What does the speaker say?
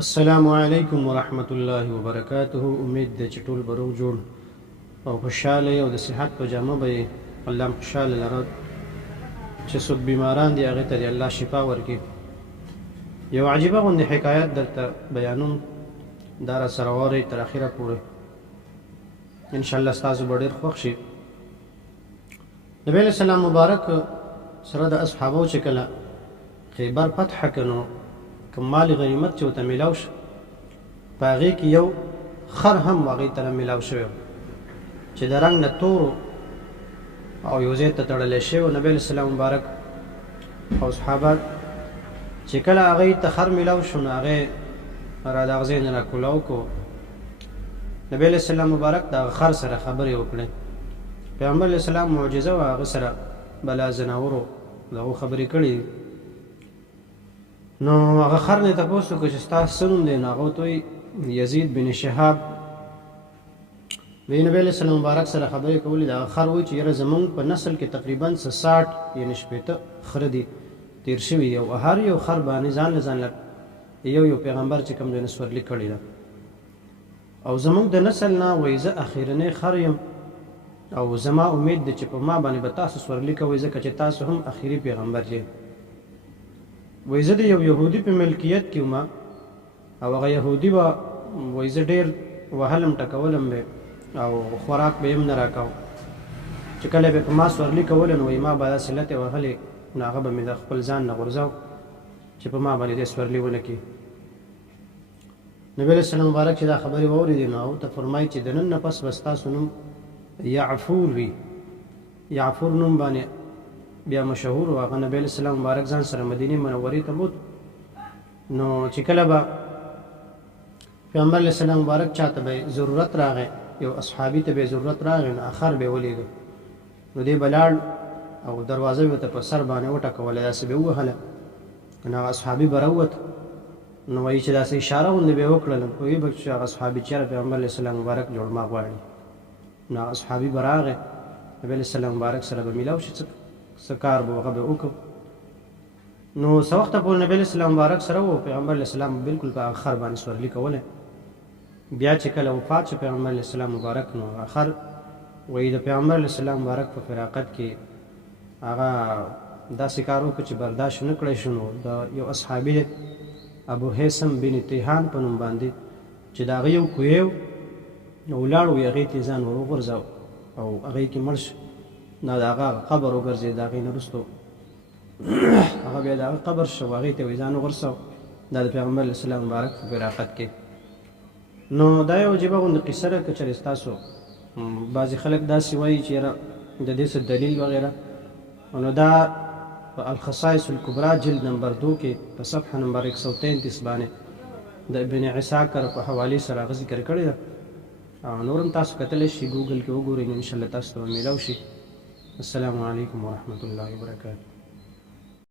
السلام علیکم ورحمۃ اللہ وبرکاتہ. امید ده چې ټول به روغ جوړ او خوشحاله او د صحت په جامه به الله خوشحاله لره. چې څوک بیماران دي هغې ته الله شفا ورکړي. یو عجیبه غوندې حکایت درته بیانوم، دا را سره واورئ تر اخره پورې، انشاءالله ستاسو به ډېر خوښ شي. نبی علیه السلام مبارک سره د اصحابو چې کله خیبر فتح کنو کوم مال غنیمت چې ورته میلاو شو، په هغې کې یو خر هم هغې ته میلاو شوی چې د رنګ نه تورو او یو ځای ته تړلی شوی. نبی علیه السلام مبارک او صحابه چې کله هغې ته خر میلاو شو نو هغې را د هغه ځای نه راکولاو کو. نبی علیه السلام مبارک د هغه خر سره خبرې وکړې. پیغمبر علیه السلام معجزه وه، هغه سره بلا ځناورو د هغو خبرې کړي. نو هغه خر نه تپوس وکړه چې ستا څه نوم دی؟ نو هغه ورته وایي یزید بن شهاب. نبی علیه السلام مبارک سره خبرې کولې. د هغه خر وایي چې یاره زمونږ په نسل کې تقریبا 60 یعنې 80 خره دي تېر شوي دي، او هر یو خر باندې ځان له یو پیغمبر چې کوم دی نه سورلي کړې ده، او زمونږ د نسل نه وایي زه اخرنی خر یم، او زما امید دی چې په ما باندې به تاسو سورلي کوئ ځکه چې تاسو هم اخري پیغمبر یې. وایي زه د یو یهودي په ملکیت کې وم، او هغه یهودي به وایي زه ډېر وهلم ټکولم به او خوراک به یې هم نه راکاو. چې کله به په ما سورلي کوله نو وایي ما به داسې لتې وهلې نو هغه به مې د خپل ځان نه غورځاو چې په ما باندې دې سورلي ونه کړي. نبی علیه السلام مبارک چې دا خبرې واورېدې نو هغو ته فرمایي چې د نن نه پس به ستاسو نوم یعفور وي. یعفور نوم باندې بیا مشهور و. هغه نبی علیه السلام مبارک ځان سره مدینې منورې ته بوت. نو چې کله به پیغمبر علیه السلام مبارک چاته به ضرورت راغی، یو اصحابي ته به ضرورت راغی، نو اخر به ولیږه، نو دی به لاړ او دروازه به ورته په سر باندې وټکوله، داسې به ووهله. نو هغه اصحابي به راووت، نو وایي چې داسې اشاره غوندې به یې وکړله، پوهېږي به چې هغه اصحابي چېرې پیغمبر علیه السلام مبارک جوړما غواړي. نو هغه اصحابي به راغی، نبي علیه السلام مبارک سره به میلاو شي، څه کار به هغه به وکړو. نو څه وخته پورې نبی علیه السلام مبارک سره و، پیغمبر علیه السلام بالکل په هغه خر باندې سورلي کولی. بیا چې کله وفات شو پیغمبر علیه السلام مبارک، نو هغه خر وایي د پیغمبر علیه السلام مبارک په فراقت کې هغه داسې کار وکړو چې برداشت نه کړی شو. نو د یو اصحابي دی ابو حیثم بن تیحان په نوم باندې چې د هغه یو کوی و، نو ولاړ وي هغې ته یې ځان ور وغورځاو او هغې کې مړ شو. نو د هغه قبر وګرځېد، د هغې نه وروستو هغه بیا د هغه قبر شو، هغې ته یې ځان وغورځاو. دا د پیغمبر علیه السلام مبارک په فراقت کې. نو دا یو عجیبه غوندې قصه ده. که چېرې ستاسو بعضې خلک داسې وایي چې یاره د دې څه دلیل وغیره، نو دا په الخصائص الکبرا جلد نمبر 2 کې په صفحه نمبر 133 باندې د ابن عساکر په حوالې سره هغه ذکر کړې ده. نور هم تاسو کتلی شي، ګوګل کې وګورئ، انشاءالله تاسو ته به میلاو شي. السلام علیکم ورحمة الله وبرکاته.